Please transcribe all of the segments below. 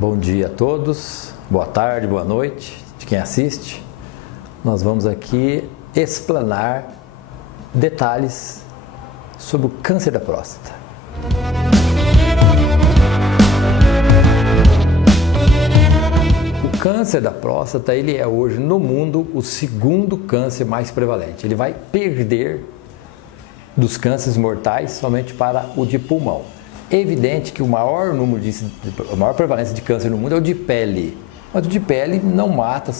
Bom dia a todos, boa tarde, boa noite de quem assiste. Nós vamos aqui explanar detalhes sobre o câncer da próstata. O câncer da próstata, ele é hoje no mundo o segundo câncer mais prevalente. Ele vai perder dos cânceres mortais somente para o de pulmão. É evidente que a maior prevalência de câncer no mundo é o de pele, mas o de pele não mata,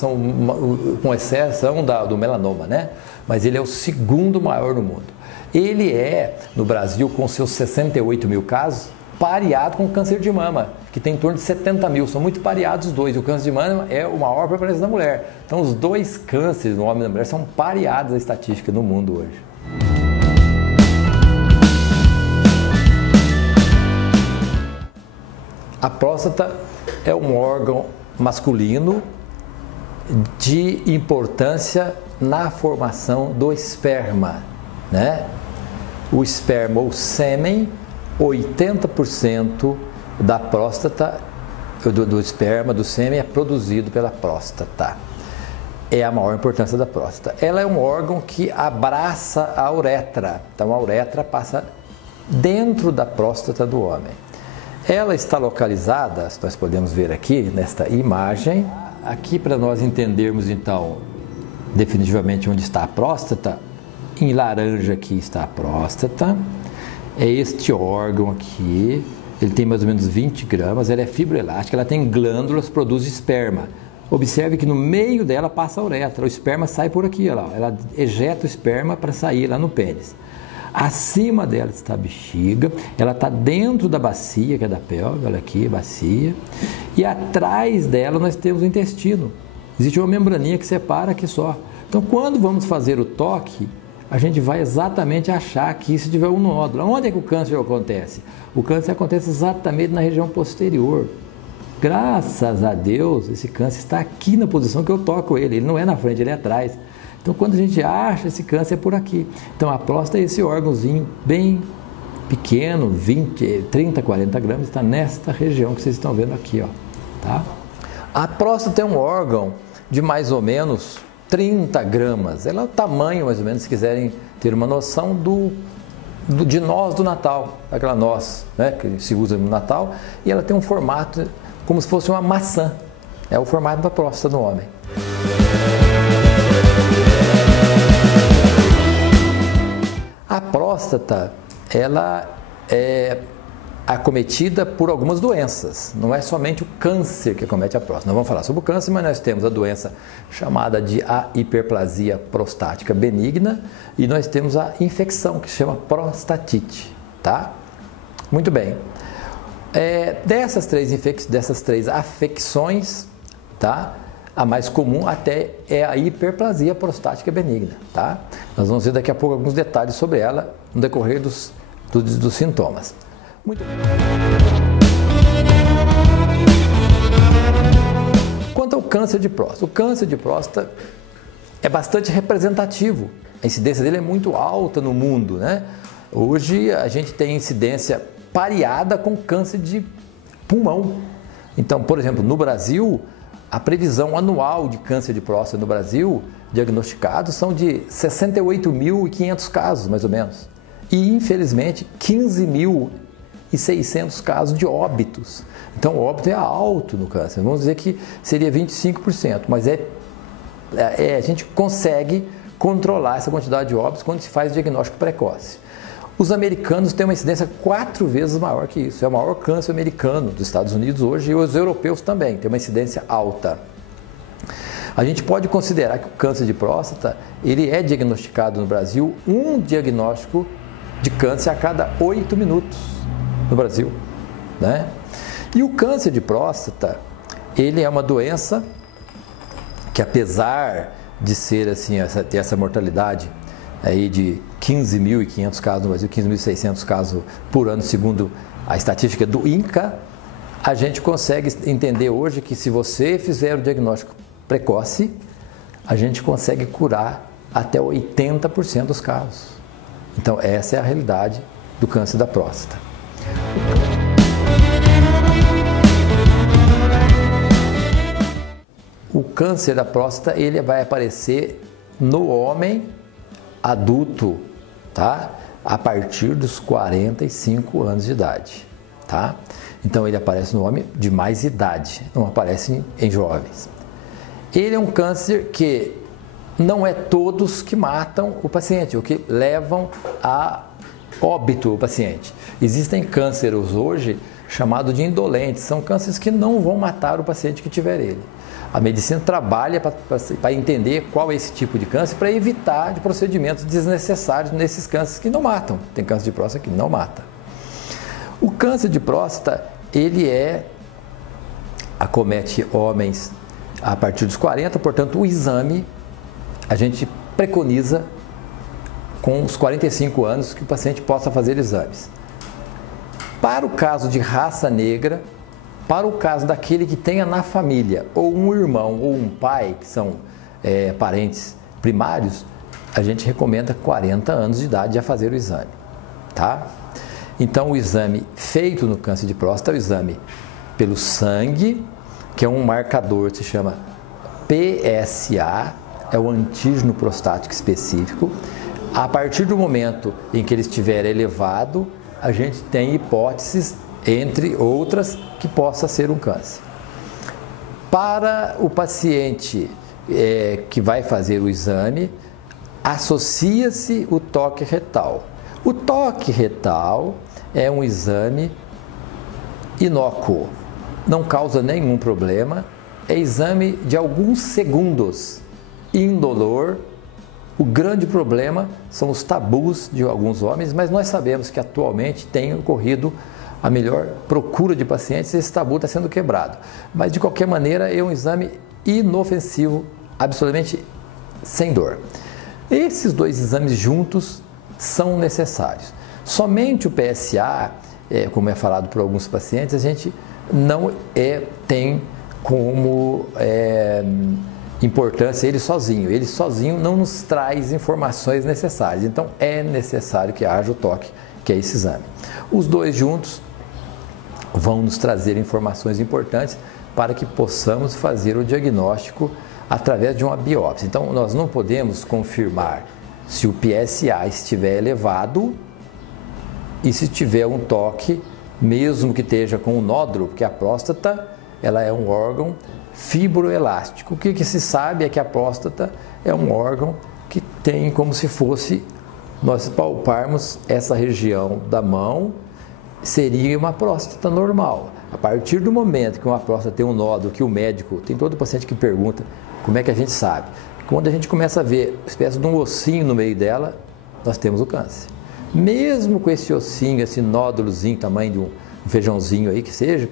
com exceção do melanoma, né? Mas ele é o segundo maior no mundo. Ele é, no Brasil, com seus 68 mil casos, pareado com o câncer de mama, que tem em torno de 70 mil, são muito pareados os dois. O câncer de mama é o maior prevalência da mulher. Então os dois cânceres no homem e na mulher são pareados na estatística no mundo hoje. A próstata é um órgão masculino de importância na formação do esperma, né? O esperma ou sêmen, 80% da próstata, do esperma, do sêmen é produzido pela próstata. É a maior importância da próstata. Ela é um órgão que abraça a uretra, então a uretra passa dentro da próstata do homem. Ela está localizada, nós podemos ver aqui nesta imagem, aqui para nós entendermos então definitivamente onde está a próstata. Em laranja aqui está a próstata, é este órgão aqui, ele tem mais ou menos 20 gramas, ela é fibroelástica, ela tem glândulas, produz esperma. Observe que no meio dela passa a uretra, o esperma sai por aqui, olha lá, ela ejeta o esperma para sair lá no pênis. Acima dela está a bexiga, ela está dentro da bacia, que é da pelve, olha aqui, bacia, e atrás dela nós temos o intestino. Existe uma membraninha que separa aqui só. Então, quando vamos fazer o toque, a gente vai exatamente achar aqui se tiver um nódulo. Onde é que o câncer acontece? O câncer acontece exatamente na região posterior. Graças a Deus, esse câncer está aqui na posição que eu toco ele não é na frente, ele é atrás. Então, quando a gente acha esse câncer é por aqui. Então, a próstata é esse órgãozinho bem pequeno, 20, 30, 40 gramas, está nesta região que vocês estão vendo aqui, ó, tá? A próstata é um órgão de mais ou menos 30 gramas. Ela é o tamanho, mais ou menos, se quiserem ter uma noção de noz do Natal, aquela noz, né, que se usa no Natal, e ela tem um formato como se fosse uma maçã. É o formato da próstata no homem. A próstata, ela é acometida por algumas doenças, não é somente o câncer que acomete a próstata. Nós vamos falar sobre o câncer, mas nós temos a doença chamada de a hiperplasia prostática benigna e nós temos a infecção que se chama prostatite, tá? Muito bem. Dessas três afecções, tá? A mais comum até é a hiperplasia prostática benigna, tá? Nós vamos ver daqui a pouco alguns detalhes sobre ela no decorrer dos sintomas. Muito bem. Quanto ao câncer de próstata, o câncer de próstata é bastante representativo. A incidência dele é muito alta no mundo, né? Hoje a gente tem incidência pareada com câncer de pulmão. Então, por exemplo, no Brasil, a previsão anual de câncer de próstata no Brasil, diagnosticados, são de 68.500 casos, mais ou menos. E, infelizmente, 15.600 casos de óbitos. Então, o óbito é alto no câncer. Vamos dizer que seria 25%, mas a gente consegue controlar essa quantidade de óbitos quando se faz diagnóstico precoce. Os americanos têm uma incidência 4 vezes maior que isso. É o maior câncer americano dos Estados Unidos hoje e os europeus também têm uma incidência alta. A gente pode considerar que o câncer de próstata, ele é diagnosticado no Brasil, um diagnóstico de câncer a cada 8 minutos no Brasil, né? E o câncer de próstata, ele é uma doença que, apesar de ser assim, ter essa mortalidade aí de 15.500 casos no Brasil, 15.600 casos por ano, segundo a estatística do INCA, a gente consegue entender hoje que se você fizer o diagnóstico precoce, a gente consegue curar até 80% dos casos. Então, essa é a realidade do câncer da próstata. o câncer da próstata ele vai aparecer no homem adulto, tá? A partir dos 45 anos de idade, tá? Então ele aparece no homem de mais idade, não aparece em jovens. Ele é um câncer que não é todos que matam o paciente, ou que levam a óbito o paciente. Existem cânceres hoje chamados de indolentes, são cânceres que não vão matar o paciente que tiver ele. A medicina trabalha para entender qual é esse tipo de câncer, para evitar de procedimentos desnecessários nesses cânceres que não matam. Tem câncer de próstata que não mata. O câncer de próstata, ele acomete homens a partir dos 40, portanto o exame a gente preconiza com os 45 anos que o paciente possa fazer exames. Para o caso de raça negra, para o caso daquele que tenha na família ou um irmão ou um pai, que são parentes primários, a gente recomenda 40 anos de idade a fazer o exame, tá? Então o exame feito no câncer de próstata é o exame pelo sangue, que é um marcador que se chama PSA, é o antígeno prostático específico. A partir do momento em que ele estiver elevado, a gente tem hipóteses, entre outras, que possa ser um câncer. Para o paciente que vai fazer o exame, associa-se o toque retal. O toque retal é um exame inócuo, não causa nenhum problema, é exame de alguns segundos, indolor. O grande problema são os tabus de alguns homens, mas nós sabemos que atualmente tem ocorrido a melhor procura de pacientes e esse tabu está sendo quebrado. Mas de qualquer maneira é um exame inofensivo, absolutamente sem dor. Esses dois exames juntos são necessários. Somente o PSA, como é falado por alguns pacientes, a gente não tem como importância ele sozinho. Ele sozinho não nos traz informações necessárias. Então é necessário que haja o toque, que é esse exame. Os dois juntos vão nos trazer informações importantes para que possamos fazer o diagnóstico através de uma biópsia. Então nós não podemos confirmar se o PSA estiver elevado e se tiver um toque, mesmo que esteja com um nódulo, porque a próstata ela é um órgão fibroelástico. O que se sabe é que a próstata é um órgão que tem como se fosse, nós palparmos essa região da mão, seria uma próstata normal. A partir do momento que uma próstata tem um nódulo, que o médico, tem todo paciente que pergunta como é que a gente sabe. Quando a gente começa a ver uma espécie de um ossinho no meio dela, nós temos o câncer. Mesmo com esse ossinho, esse nódulozinho, tamanho de um feijãozinho aí que seja,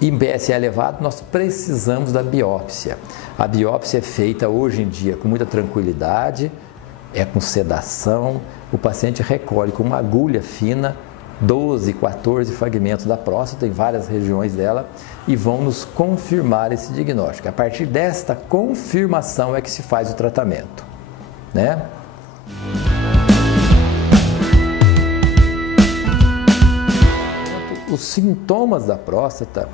e PSA elevado, nós precisamos da biópsia. A biópsia é feita hoje em dia com muita tranquilidade, com sedação, o paciente recolhe com uma agulha fina 12, 14 fragmentos da próstata em várias regiões dela e vão nos confirmar esse diagnóstico. A partir desta confirmação é que se faz o tratamento, né? Os sintomas da próstata,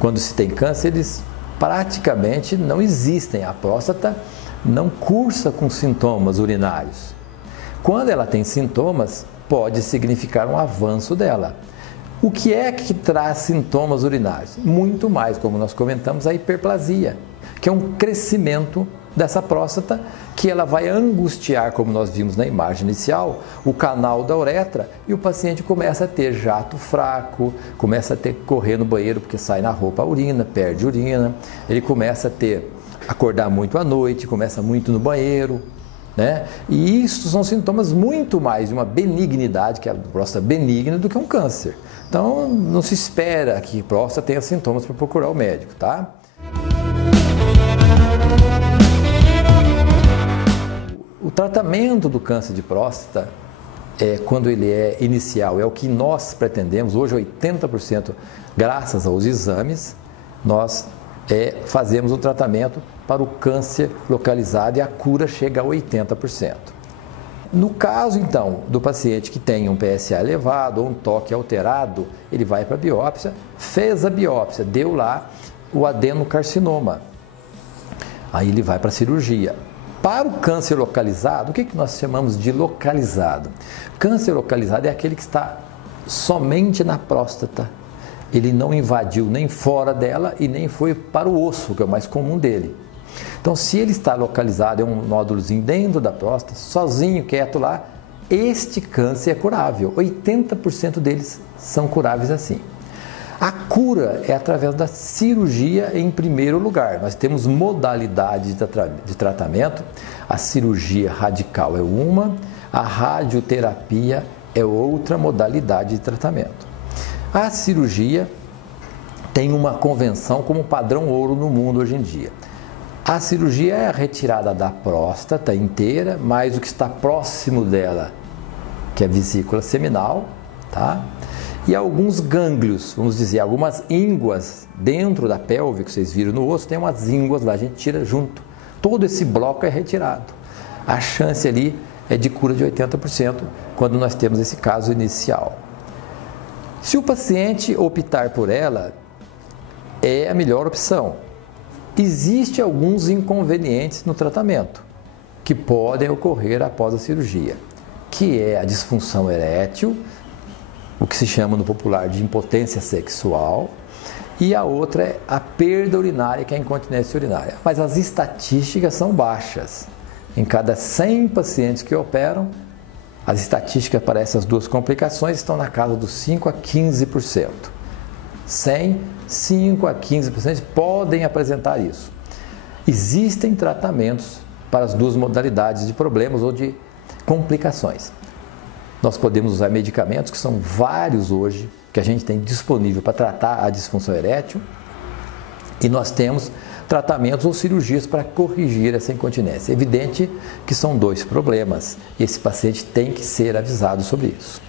quando se tem câncer, eles praticamente não existem. A próstata não cursa com sintomas urinários. Quando ela tem sintomas, pode significar um avanço dela. O que é que traz sintomas urinários? Muito mais, como nós comentamos, a hiperplasia, que é um crescimento dessa próstata que ela vai angustiar, como nós vimos na imagem inicial, o canal da uretra e o paciente começa a ter jato fraco, começa a ter que correr no banheiro porque sai na roupa a urina, perde urina, ele começa a acordar muito à noite, começa muito no banheiro, né? E isso são sintomas muito mais de uma benignidade, que é a próstata benigna, do que um câncer. Então não se espera que a próstata tenha sintomas para procurar o médico, tá? O tratamento do câncer de próstata, quando ele é inicial, é o que nós pretendemos. Hoje 80%, graças aos exames, nós fazemos um tratamento para o câncer localizado e a cura chega a 80%. No caso, então, do paciente que tem um PSA elevado ou um toque alterado, ele vai para a biópsia, fez a biópsia, deu lá o adenocarcinoma. Aí ele vai para a cirurgia. Para o câncer localizado, o que nós chamamos de localizado? Câncer localizado é aquele que está somente na próstata. Ele não invadiu nem fora dela e nem foi para o osso, que é o mais comum dele. Então, se ele está localizado, é um nódulozinho dentro da próstata, sozinho, quieto lá, este câncer é curável. 80% deles são curáveis assim. A cura é através da cirurgia em primeiro lugar. Nós temos modalidades de tratamento. A cirurgia radical é uma, a radioterapia é outra modalidade de tratamento. A cirurgia tem uma convenção como padrão ouro no mundo hoje em dia. A cirurgia é a retirada da próstata inteira, mais o que está próximo dela, que é a vesícula seminal, tá? E alguns gânglios, vamos dizer, algumas ínguas dentro da pelve, que vocês viram no osso, tem umas ínguas lá, a gente tira junto. Todo esse bloco é retirado. A chance ali é de cura de 80% quando nós temos esse caso inicial. Se o paciente optar por ela, é a melhor opção. Existem alguns inconvenientes no tratamento que podem ocorrer após a cirurgia, que é a disfunção erétil, o que se chama no popular de impotência sexual, e a outra é a perda urinária, que é a incontinência urinária. Mas as estatísticas são baixas. Em cada 100 pacientes que operam, as estatísticas para essas duas complicações estão na casa dos 5 a 15%. 100, 5 a 15% podem apresentar isso. Existem tratamentos para as duas modalidades de problemas ou de complicações. Nós podemos usar medicamentos, que são vários hoje, que a gente tem disponível para tratar a disfunção erétil, e nós temos tratamentos ou cirurgias para corrigir essa incontinência. É evidente que são dois problemas, e esse paciente tem que ser avisado sobre isso.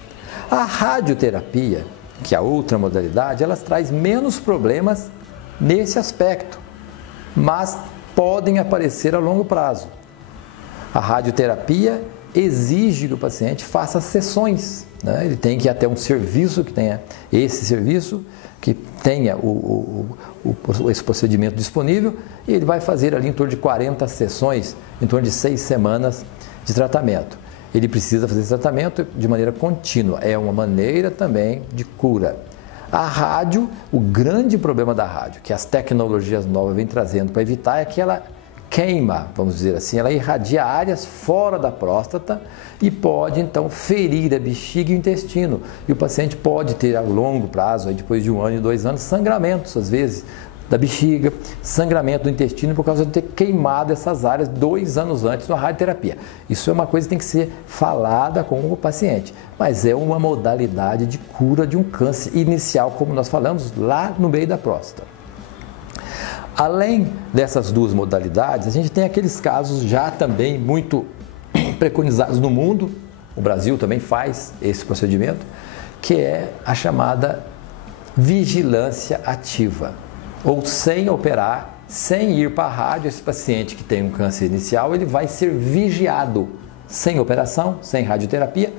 A radioterapia, que é a outra modalidade, ela traz menos problemas nesse aspecto, mas podem aparecer a longo prazo. A radioterapia exige que o paciente faça sessões, né? Ele tem que ir até um serviço que tenha esse serviço, que tenha esse procedimento disponível, e ele vai fazer ali em torno de 40 sessões, em torno de 6 semanas de tratamento. Ele precisa fazer esse tratamento de maneira contínua, é uma maneira também de cura. A rádio, o grande problema da rádio, que as tecnologias novas vêm trazendo para evitar, é que ela queima, vamos dizer assim, ela irradia áreas fora da próstata e pode então ferir a bexiga e o intestino. E o paciente pode ter a longo prazo, aí depois de 1 ano e 2 anos, sangramentos às vezes da bexiga, sangramento do intestino por causa de ter queimado essas áreas 2 anos antes da radioterapia. Isso é uma coisa que tem que ser falada com o paciente, mas é uma modalidade de cura de um câncer inicial, como nós falamos, lá no meio da próstata. Além dessas duas modalidades, a gente tem aqueles casos já também muito preconizados no mundo, o Brasil também faz esse procedimento, que é a chamada vigilância ativa, ou sem operar, sem ir para a rádio. Esse paciente que tem um câncer inicial, ele vai ser vigiado, sem operação, sem radioterapia,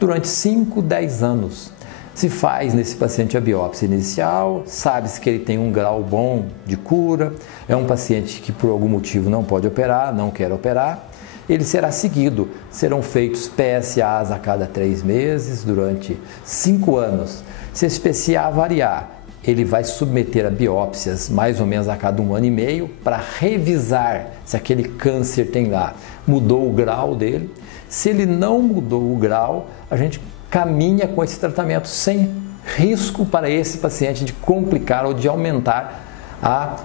durante 5, 10 anos. Se faz nesse paciente a biópsia inicial, sabe-se que ele tem um grau bom de cura, é um paciente que por algum motivo não pode operar, não quer operar, ele será seguido, serão feitos PSAs a cada 3 meses durante 5 anos. Se esse PSA variar, ele vai submeter a biópsias mais ou menos a cada 1 ano e meio para revisar se aquele câncer tem lá, mudou o grau dele. Se ele não mudou o grau, a gente caminha com esse tratamento sem risco para esse paciente de complicar ou de aumentar a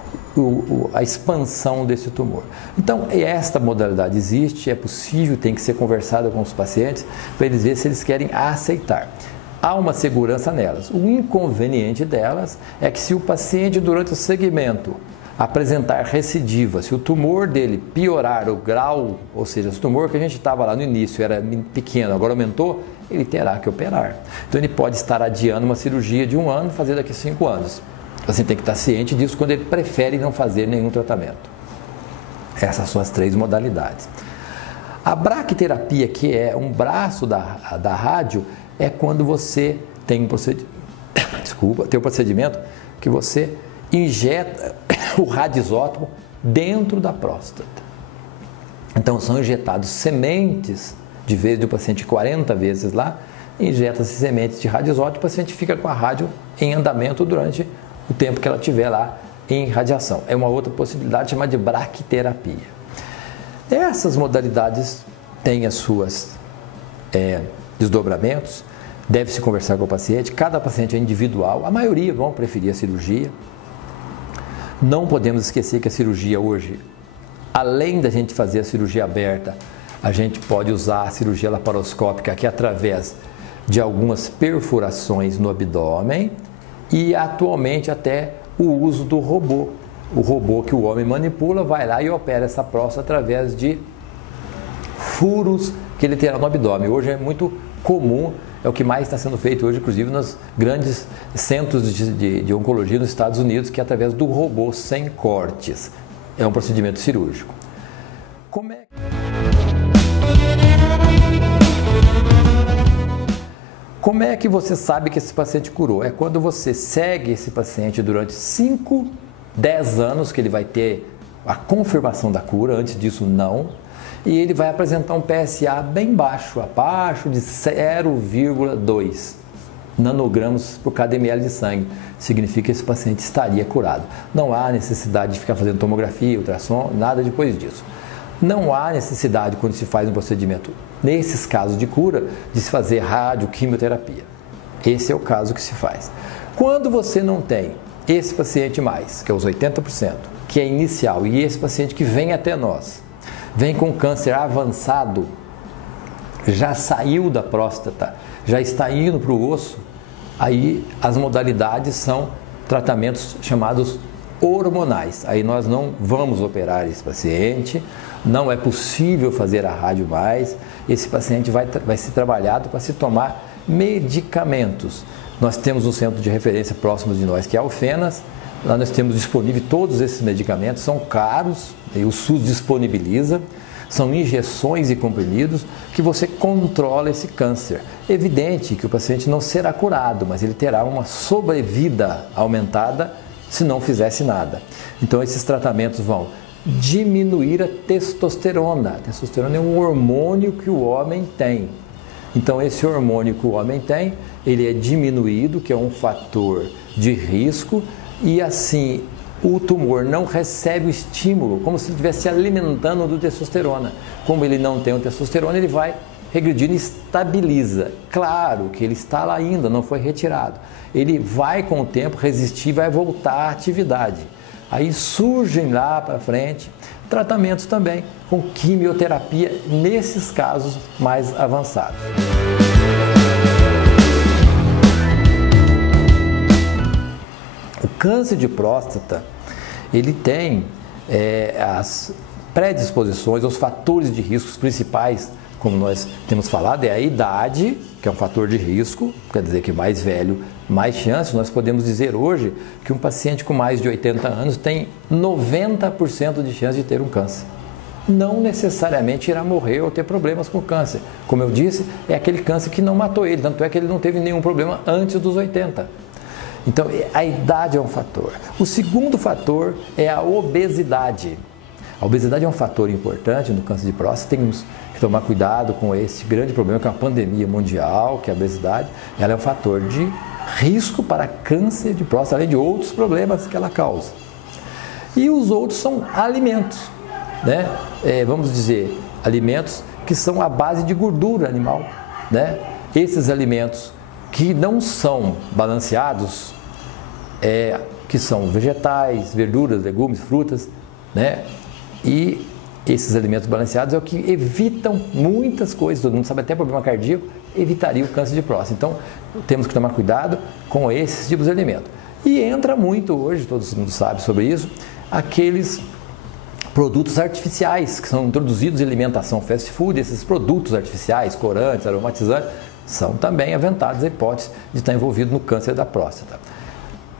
expansão desse tumor. Então, esta modalidade existe, é possível, tem que ser conversado com os pacientes para eles verem se eles querem aceitar. Há uma segurança nelas. O inconveniente delas é que se o paciente, durante o segmento, apresentar recidiva, se o tumor dele piorar o grau, ou seja, se o tumor que a gente estava lá no início era pequeno, agora aumentou, ele terá que operar. Então ele pode estar adiando uma cirurgia de 1 ano, fazer daqui a 5 anos. Você tem que estar ciente disso quando ele prefere não fazer nenhum tratamento. Essas são as 3 modalidades. A braquiterapia, que é um braço da rádio, é quando você tem um procedimento que você injeta o radisótopo dentro da próstata. Então são injetados sementes, de vez do paciente 40 vezes lá, injeta-se sementes de radioisótopo, o paciente fica com a rádio em andamento durante o tempo que ela estiver lá em radiação. É uma outra possibilidade chamada de braquiterapia. Essas modalidades têm as suas desdobramentos, deve-se conversar com o paciente, cada paciente é individual, a maioria vão preferir a cirurgia. Não podemos esquecer que a cirurgia hoje, além da gente fazer a cirurgia aberta, a gente pode usar a cirurgia laparoscópica, que é através de algumas perfurações no abdômen e atualmente até o uso do robô. O robô que o homem manipula vai lá e opera essa próstata através de furos que ele terá no abdômen. Hoje é muito comum, é o que mais está sendo feito hoje, inclusive nos grandes centros de oncologia nos Estados Unidos, que é através do robô sem cortes. É um procedimento cirúrgico. Como é que você sabe que esse paciente curou? É quando você segue esse paciente durante 5, 10 anos, que ele vai ter a confirmação da cura, antes disso não, e ele vai apresentar um PSA bem baixo, abaixo de 0,2 nanogramas por cada ml de sangue. Significa que esse paciente estaria curado. Não há necessidade de ficar fazendo tomografia, ultrassom, nada depois disso. Não há necessidade, quando se faz um procedimento, nesses casos de cura, de se fazer radioquimioterapia. Esse é o caso que se faz. Quando você não tem esse paciente mais, que é os 80%, que é inicial, e esse paciente que vem até nós, vem com câncer avançado, já saiu da próstata, já está indo para o osso, aí as modalidades são tratamentos chamados hormonais. Aí nós não vamos operar esse paciente, não é possível fazer a rádio mais, esse paciente vai ser trabalhado para se tomar medicamentos. Nós temos um centro de referência próximo de nós, que é a Alfenas. Lá nós temos disponível todos esses medicamentos, são caros, e o SUS disponibiliza, são injeções e comprimidos que você controla esse câncer. Evidente que o paciente não será curado, mas ele terá uma sobrevida aumentada se não fizesse nada. Então esses tratamentos vão diminuir a testosterona. A testosterona é um hormônio que o homem tem. Então esse hormônio que o homem tem, ele é diminuído, que é um fator de risco, e assim o tumor não recebe o estímulo, como se ele estivesse se alimentando do testosterona. Como ele não tem o testosterona, ele vai regredindo e estabiliza. Claro que ele está lá ainda, não foi retirado. Ele vai com o tempo resistir, vai voltar à atividade. Aí surgem lá para frente tratamentos também com quimioterapia nesses casos mais avançados. O câncer de próstata, ele tem as predisposições, os fatores de riscos principais, como nós temos falado, é a idade, que é um fator de risco, quer dizer que mais velho, mais chances. Nós podemos dizer hoje que um paciente com mais de 80 anos tem 90% de chance de ter um câncer. Não necessariamente irá morrer ou ter problemas com câncer. Como eu disse, é aquele câncer que não matou ele, tanto é que ele não teve nenhum problema antes dos 80. Então, a idade é um fator. O segundo fator é a obesidade. A obesidade é um fator importante no câncer de próstata. Temos que tomar cuidado com esse grande problema, que é uma pandemia mundial, que é a obesidade. Ela é um fator de risco para câncer de próstata, além de outros problemas que ela causa. E os outros são alimentos, né? Vamos dizer, alimentos que são à base de gordura animal, né? Esses alimentos que não são balanceados, que são vegetais, verduras, legumes, frutas, né? E esses alimentos balanceados é o que evitam muitas coisas, todo mundo sabe, até problema cardíaco, evitaria o câncer de próstata. Então, temos que tomar cuidado com esses tipos de alimentos. E entra muito hoje, todo mundo sabe sobre isso, aqueles produtos artificiais que são introduzidos em alimentação fast food. Esses produtos artificiais, corantes, aromatizantes, são também aventados a hipótese de estar envolvido no câncer da próstata.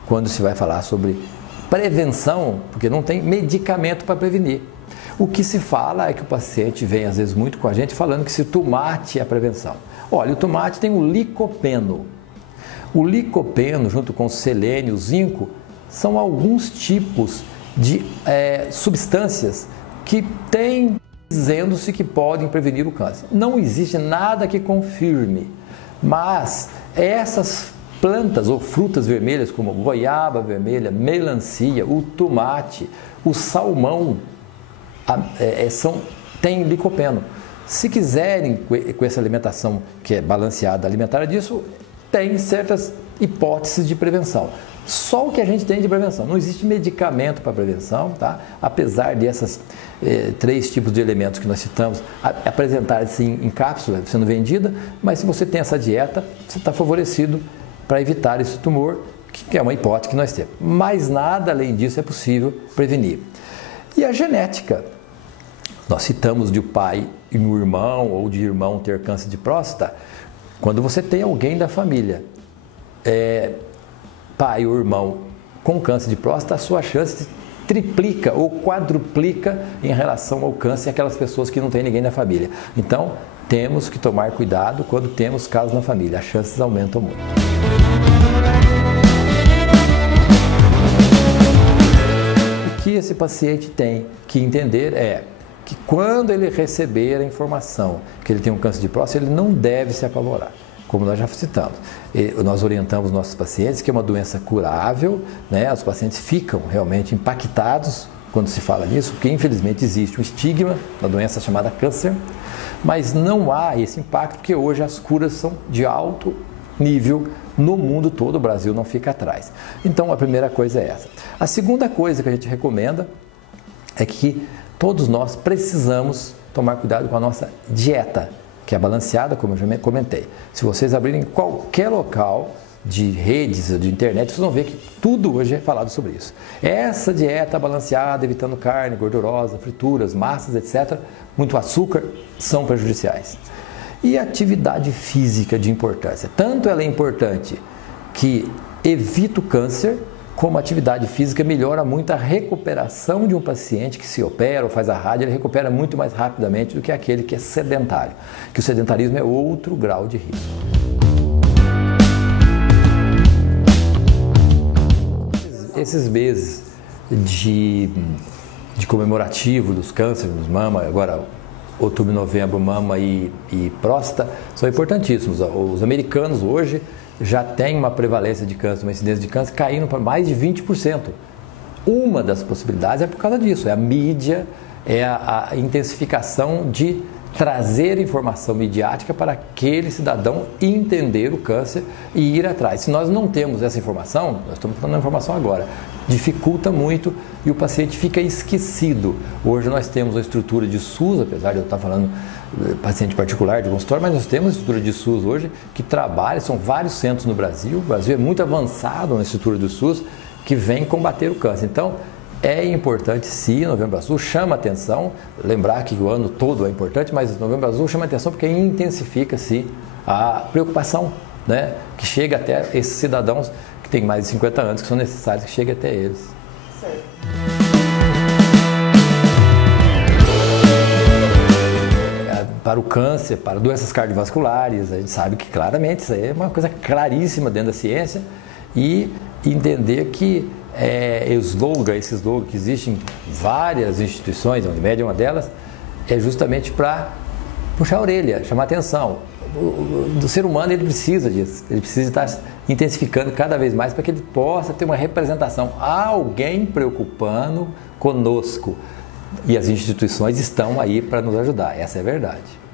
Quando se vai falar sobre prevenção, porque não tem medicamento para prevenir. O que se fala é que o paciente vem às vezes muito com a gente falando que se o tomate é a prevenção. Olha, o tomate tem o licopeno. O licopeno, junto com o selênio, o zinco, são alguns tipos de substâncias que têm dizendo-se que podem prevenir o câncer. Não existe nada que confirme, mas essas plantas ou frutas vermelhas como goiaba vermelha, melancia, o tomate, o salmão, tem licopeno. Se quiserem, com essa alimentação que é balanceada alimentar disso, tem certas hipóteses de prevenção. Só o que a gente tem de prevenção. Não existe medicamento para prevenção, tá? Apesar dessas 3 tipos de elementos que nós citamos apresentarem-se em cápsula, sendo vendida, mas se você tem essa dieta, você está favorecido para evitar esse tumor, que é uma hipótese que nós temos. Mas nada além disso é possível prevenir. E a genética. Nós citamos de um pai e um irmão, ou de irmão ter câncer de próstata, quando você tem alguém da família, pai ou irmão com câncer de próstata, a sua chance triplica ou quadruplica em relação ao câncer aquelas pessoas que não têm ninguém na família. Então, temos que tomar cuidado quando temos casos na família, as chances aumentam muito. O que esse paciente tem que entender é que quando ele receber a informação que ele tem um câncer de próstata, ele não deve se apavorar. Como nós já citamos, nós orientamos nossos pacientes que é uma doença curável, né? Os pacientes ficam realmente impactados quando se fala nisso, porque infelizmente existe um estigma da doença chamada câncer, mas não há esse impacto porque hoje as curas são de alto nível no mundo todo, o Brasil não fica atrás. Então a primeira coisa é essa. A segunda coisa que a gente recomenda é que todos nós precisamos tomar cuidado com a nossa dieta, que é balanceada, como eu já comentei. Se vocês abrirem qualquer local de redes, de internet, vocês vão ver que tudo hoje é falado sobre isso. Essa dieta balanceada, evitando carne gordurosa, frituras, massas, etc., muito açúcar, são prejudiciais. E atividade física de importância. Tanto ela é importante que evita o câncer, como a atividade física melhora muito a recuperação de um paciente que se opera ou faz a rádio, ele recupera muito mais rapidamente do que aquele que é sedentário, que o sedentarismo é outro grau de risco. Esses meses de comemorativo dos cânceres, mama, agora outubro e novembro, mama e próstata, são importantíssimos. Os americanos hoje já tem uma prevalência de câncer, uma incidência de câncer caindo para mais de 20%. Uma das possibilidades é por causa disso, é a mídia, é a intensificação de trazer informação midiática para aquele cidadão entender o câncer e ir atrás. Se nós não temos essa informação, nós estamos falando da informação agora, dificulta muito e o paciente fica esquecido. Hoje nós temos uma estrutura de SUS, apesar de eu estar falando paciente particular de consultório, mas nós temos estrutura de SUS hoje que trabalha, são vários centros no Brasil, o Brasil é muito avançado na estrutura do SUS que vem combater o câncer. Então, é importante sim, Novembro Azul chama atenção, lembrar que o ano todo é importante, mas Novembro Azul chama atenção porque intensifica-se a preocupação, né, que chega até esses cidadãos que têm mais de 50 anos, que são necessários que chegue até eles. Certo. Para o câncer, para doenças cardiovasculares, a gente sabe que claramente isso aí é uma coisa claríssima dentro da ciência e entender que esse slogan que existe em várias instituições, a Unimed é uma delas, é justamente para puxar a orelha, chamar a atenção. Do ser humano ele precisa disso, ele precisa estar intensificando cada vez mais para que ele possa ter uma representação. Há alguém preocupando conosco e as instituições estão aí para nos ajudar, essa é a verdade.